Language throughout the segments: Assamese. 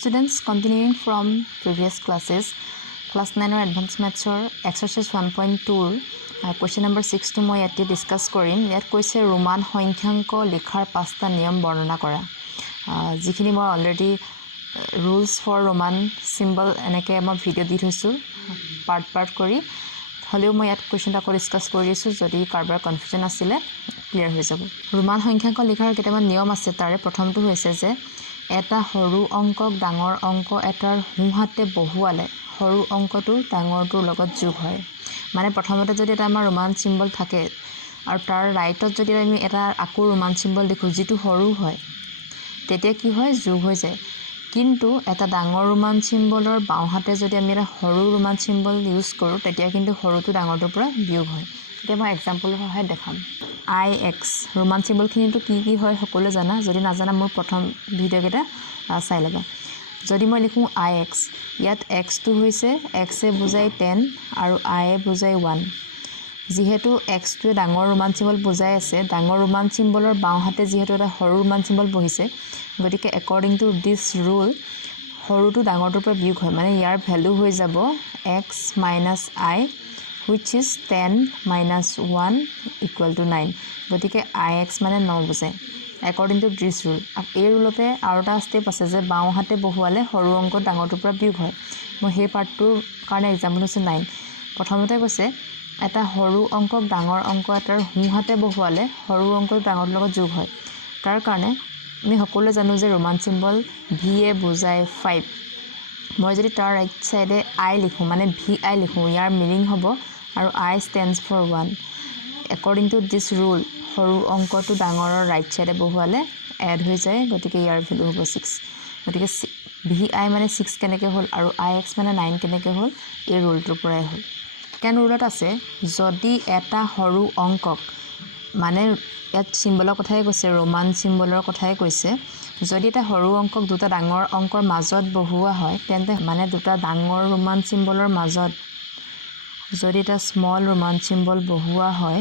Students, continuing from previous classes, class 9 or advanced maths or exercise 1.2 question number 6 to moi ati discuss korim. Yat koise roman সংখ্যাঙ্ক লিখাৰ পাঁচটা নিয়ম বৰ্ণনা কৰা যিখিনি মই already rules for roman symbol এনেকে মই ভিডিও দি থৈছো পাৰ্ট কৰি হলেও মই ইয়াত question এটা ডিসকাস কৰি আছো যদি কাৰবাৰ কনফিউজন আছিল ক্লিয়াৰ হৈ যাব roman সংখ্যাঙ্ক লিখাৰ কেইটামান নিয়ম আছে তাৰে প্ৰথমটো হৈছে যে এটা সৰু অংকক ডাঙৰ অংক এটাৰ হুহাতে বহুৱালে সৰু অংকটো ডাঙৰটোৰ লগত যোগ হয় মানে প্ৰথমতে যদি এটা আমাৰ ৰোমান সিম্বল থাকে আৰু তাৰ ৰাইটত যদি আমি এটা আকু ৰোমান সিম্বল দেখো যেটো সৰু হয় তেতিয়া কি হয় যোগ হৈ যায় কিন্তু এটা ডাঙৰ ৰোমান সিম্বলৰ বাওহাতে যদি আমি এটা সৰু ৰোমান সিম্বল ইউজ কৰো তেতিয়া কিন্তু সৰুটো ডাঙৰটোৰ পৰা বিয়োগ হয় এতিয়া মই এক্সাম্পল হয় দেখাম ix ৰোমান সিম্বল খিনিটো কি হয় সকলো জানা যদি নাজানা মোৰ প্ৰথম ভিডিও কেটা চাই লবা যদি মই লিখো ix ইয়াত x টো হৈছে x এ বুজাই 10 আৰু i এ বুজাই 1 যেহেতু x টো ডাঙৰ ৰোমান সিম্বল বুজাই আছে ডাঙৰ ৰোমান সিম্বলৰ বাওহাতে যেহেতু এটা সৰু ৰোমান সিম্বল বহিছে গতিকে according to this rule সৰুটো ডাঙৰটোৰ পৰা বিয়োগ হয় মানে ইয়াৰ ভ্যালু হৈ যাব x - i which is 10 minus 1 equal to 9 গতিকে ix মানে 9 বুজায় according to this rule এই ৰুলতে আৰটা স্টেপ আছে যে বাওহাতে বহুৱালে সৰু অংক ডাঙৰটোৰ পৰা বিয়োগ হয় মই সেই পাৰ্টটোৰ কাৰণে এক্সাম্পল হৈছে 9 প্ৰথমতে কৈছে এটা সৰু অংকক ডাঙৰ অংক এটাৰ হুহাতে বহুৱালে সৰু অংক ডাঙৰ লগত যোগ হয় তাৰ কাৰণে আমি সকলোৱে জানো যে ৰোমান সিম্বল v এ বুজায় 5 মই যদি তাৰ ৰাইট সাইডে i লিখো মানে vi লিখো ইয়াৰ মিনিং হ'ব আৰু i stands for 1 according to this rule সৰু অংকটো ডাঙৰৰ ৰাইট সাইডে বহুৱালে এড হৈ যায় গতিকে ইয়াৰ ভ্যালু হ'ব 6 গতিকে vi মানে 6 কেনেকৈ হ'ল আৰু ix মানে 9 কেনেকৈ হ'ল এই ৰুলটোৰ পৰাই হ'ল কেন ৰুলত আছে যদি এটা সৰু অংকক মানে ইয়াত সিম্বলৰ কথাই কৈছে ৰোমান সিম্বলৰ কথাই কৈছে যদি এটা সৰু অংকক দুটা ডাঙৰ অংকৰ মাজত বহুৱা হয় তেন্তে মানে দুটা ডাঙৰ ৰোমান সিম্বলৰ মাজত যদি এটা স্মল ৰোমান সিম্বল বহুৱা হয়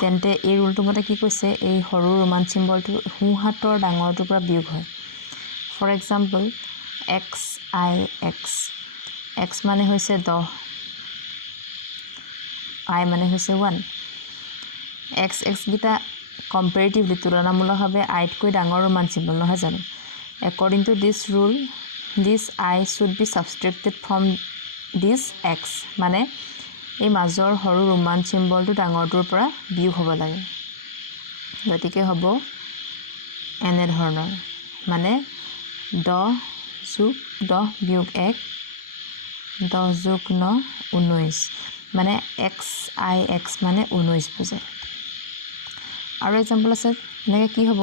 তেন্তে এই ৰুলটো মতে কি কৈছে এই সৰু ৰোমান সিম্বলটো হুহাতৰ ডাঙৰটোৰ পৰা বিয়োগ হয় ফৰ এক্সাম্পল xix x মানে হৈছে 10 i মানে হৈছে 1 xx গিটা comparatively তুলনামূলকভাৱে i তকৈ ডাঙৰ ৰোমান সিম্বল নহয় জানো according to this rule this i should be subtracted from this x মানে এই মাজৰ সৰু ৰোমান সিম্বলটো ডাঙৰটোৰ পৰা বিয়োগ হ'ব লাগে গতিকে হ'ব এনে ধৰণৰ মানে 10 + 10 বিয়োগ 1 10 + 9 19 মানে xix মানে 19 বুজায় আৰু এক্সাম্পল আছে এনেকৈ কি হ'ব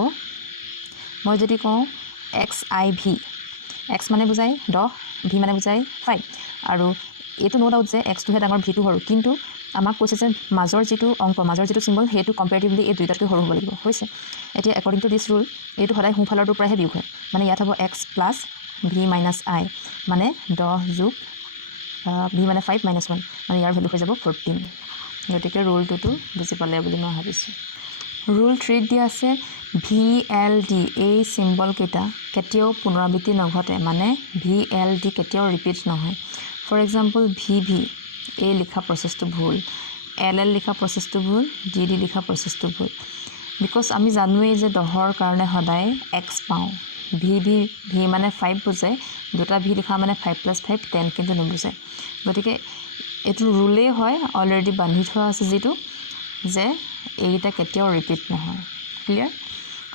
মই যদি কওঁ xiv x মানে বুজায় 10 v মানে বুজায় 5 আৰু এটো নো ডাউট যে x টো হে ডাঙৰ v টো সৰু কিন্তু আমাক কৈছে যে মাজৰ যেটো অংক মাজৰ যেটো সিম্বল হেতু কম্পাৰেটিভলি এই দুইটাতকৈ সৰু হ'ব লাগিব হৈছে এতিয়া according to this rule এটো সদায় হুফালৰটো পৰাহে বিয়োগ হয় মানে ইয়াত হ'ব x + v - i মানে 10 + v মানে 5 - 1 মানে ইয়াৰ ভ্যালু হৈ যাব 14 গতিকে ৰুলটো বুজি পালে বুলি মই ভাবিছো Rule 3 দিয়া আছে VLD এই সিম্বল কেটা কেতিয়াও পুনৰাবৃত্তি নঘটে মানে VLD কেতিয়াও ৰিপিট নহয় ফৰ এক্সাম্পল VV এই লিখা প্ৰচেছটো ভুল LL লিখা প্ৰচেছটো ভুল DD লিখা প্ৰচেছটো ভুল বিকজ আমি জানোৱেই যে 10ৰ কাৰণে সদায় x পাওঁ VV v মানে 5 বুজায় দুটা v লিখা মানে 5 + 5 10 কিন্তু নুবুজায় গতিকে এটো ৰুলে হয় অলৰেডি বান্ধি থোৱা আছে যেটো যে এইটা কেতিয়াও ৰিপিট নহয় ক্লিয়াৰ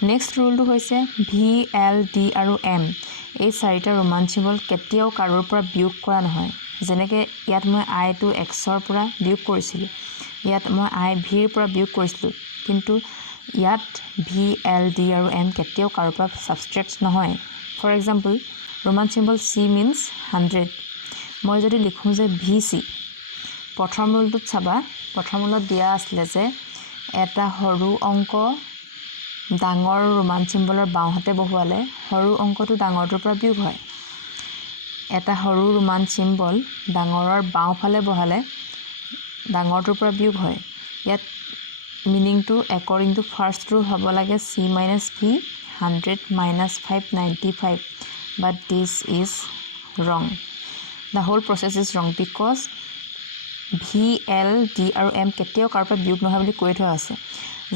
নেক্সট ৰুলটো হৈছে VLD আৰু M এই চাৰিটা ৰোমান সিম্বল কেতিয়াও কাৰোৰ পৰা বিয়োগ কৰা নহয় যেনেকৈ ইয়াত মই i টো x ৰ পৰা বিয়োগ কৰিছিলো ইয়াত মই i v ৰ পৰা বিয়োগ কৰিছিলো কিন্তু ইয়াত VLD আৰু M কেতিয়াও কাৰোৰ পৰা সাবট্ৰেক্ট নহয় for example Roman symbol c means 100 মই যদি লিখো যে VC প্ৰথম ৰুলটোত চাবা প্ৰথম ৰুলত দিয়া আছিল যে এটা সৰু অংক ডাঙৰ ৰোমান সিম্বলৰ বাওহাতে বহুৱালে সৰু অংকটো ডাঙৰটোৰ পৰা বিয়োগ হয় এটা সৰু ৰোমান সিম্বল ডাঙৰৰ বাওফালে বহালে ডাঙৰটোৰ পৰা বিয়োগ হয় ইয়াত মিনিংটো according to first rule হ'ব লাগে c - v 100 - 595 but this is wrong. The whole process is wrong because V, L, D আৰু M কেতিয়াও কাৰো পৰা বিয়োগ নহয় বুলি কৈ থোৱা আছে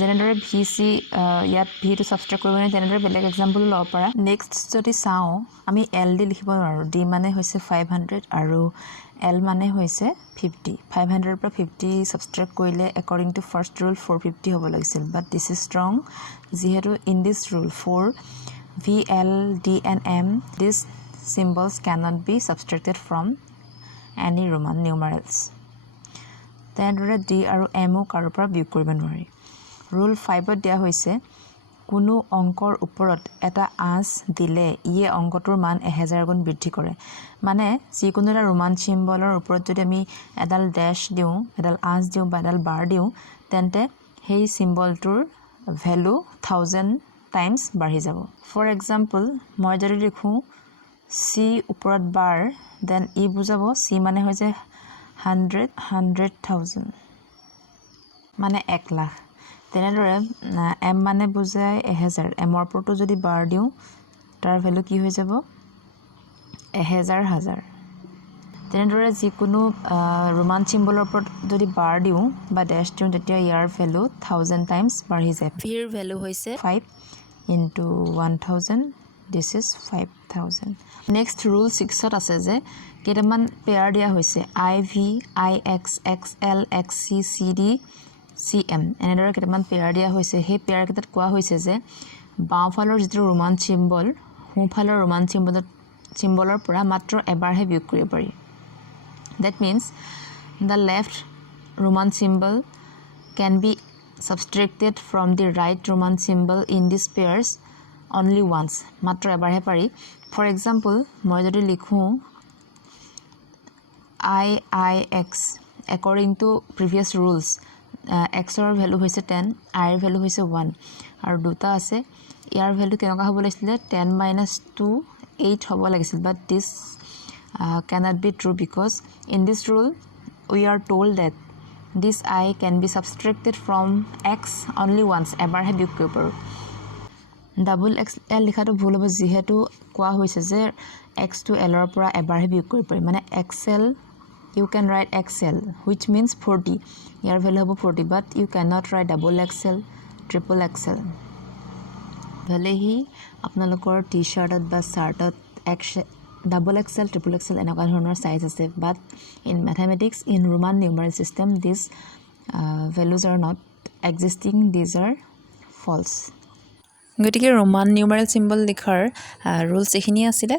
যেনেদৰে ভি চি ইয়াত ভিটো ছাবষ্ট্ৰেক্ট কৰিব নোৱাৰি তেনেদৰে বেলেগ এক্সাম্পল ল'ব পাৰা নেক্সট যদি চাওঁ আমি এল ডি লিখিব নোৱাৰোঁ ডি মানে হৈছে 500 আৰু এল মানে হৈছে 50 500 পৰা 50 ছাবষ্ট্ৰেক্ট কৰিলে একৰ্ডিং টু ফাৰ্ষ্ট ৰুল 450 হ'ব লাগিছিল বাট দিছ ইজ ষ্ট্ৰং যিহেতু in this rule 4 V L D and M this symbols cannot be subtracted from any Roman numerals. তেনেদৰে ডি আৰু এমও কাৰো পৰা বিয়োগ কৰিব নোৱাৰি ৰুল 5ত দিয়া হৈছে কোনো অংকৰ ওপৰত এটা আঁচ দিলে ইয়ে অংকটোৰ মান 1000 গুণ বৃদ্ধি কৰে মানে যিকোনো এটা ৰোমান চিম্বলৰ ওপৰত যদি আমি এডাল ড্যাশ দিওঁ এডাল আঁচ দিওঁ বা এডাল বাৰ দিওঁ তেন্তে সেই চিম্বলটোৰ ভ্যালু 1000 টাইমছ বাঢ়ি যাব ফৰ এক্সাম্পল মই যদি লিখোঁ চি ওপৰত বাৰ দেন ই বুজাব চি মানে হৈছে 100,000 মানে 1 লাখ তেনেদৰে এম মানে বুজায় 1000 এমৰ ওপৰতো যদি বাৰ দিওঁ তাৰ ভ্যালু কি হৈ যাব 1000 তেনেদৰে যিকোনো ৰোমান চিম্বলৰ ওপৰত যদি বাৰ দিওঁ বা ড্যাশ দিওঁ তেতিয়া ইয়াৰ ভ্যালু 1000 টাইমছ বাঢ়ি যায় ভিৰ ভ্যালু হৈছে 5 into 1000 this is 5000 next rule 6ত আছে যে কেইটামান পেয়াৰ দিয়া হৈছে IV IX XL XC CD CM এনেদৰে কেইটামান পেয়াৰ দিয়া হৈছে সেই পেয়াৰ কেইটাত কোৱা হৈছে যে বাওঁফালৰ যিটো ৰোমান চিম্বল সোঁফালৰ ৰোমান চিম্বলৰ পৰা মাত্ৰ এবাৰহে বিয়োগ কৰিব পাৰি that means the left Roman symbol can be subtracted from the right Roman symbol in these pairs only once মাত্ৰ এবাৰহে পাৰি for example মই যদি লিখোঁ IIX according to previous rules x ৰ ভ্যালু হৈছে 10 i ৰ ভ্যালু হৈছে 1 আৰু দুটা আছে ইয়াৰ ভ্যালু কেনেকুৱা হ'ব লাগিছিল 10 - 2 8 হ'ব লাগিছিল but this cannot be true because in this rule we are told that this I can be subtracted from x only once এবাৰহে বিয়োগ কৰিব পাৰোঁ ডাবল এক্স এল লিখাটো ভুল হ'ব যিহেতু কোৱা হৈছে যে x to l ৰ পৰা এবাৰহে বিয়োগ কৰিব পাৰি মানে xl you can write xl which means 40 year value হ'ব 40 but you cannot write double xl triple xl ভলেহি আপোনালোকৰ টি-শাৰ্টত বা শাৰ্টত double xl triple xl এনেকুৱা ধৰণৰ সাইজ আছে but in mathematics in Roman numeral system these values are not existing these are false গতিকে ৰোমান নিউমাৰেল চিম্বল লিখাৰ ৰুলছ এখিনি আছিল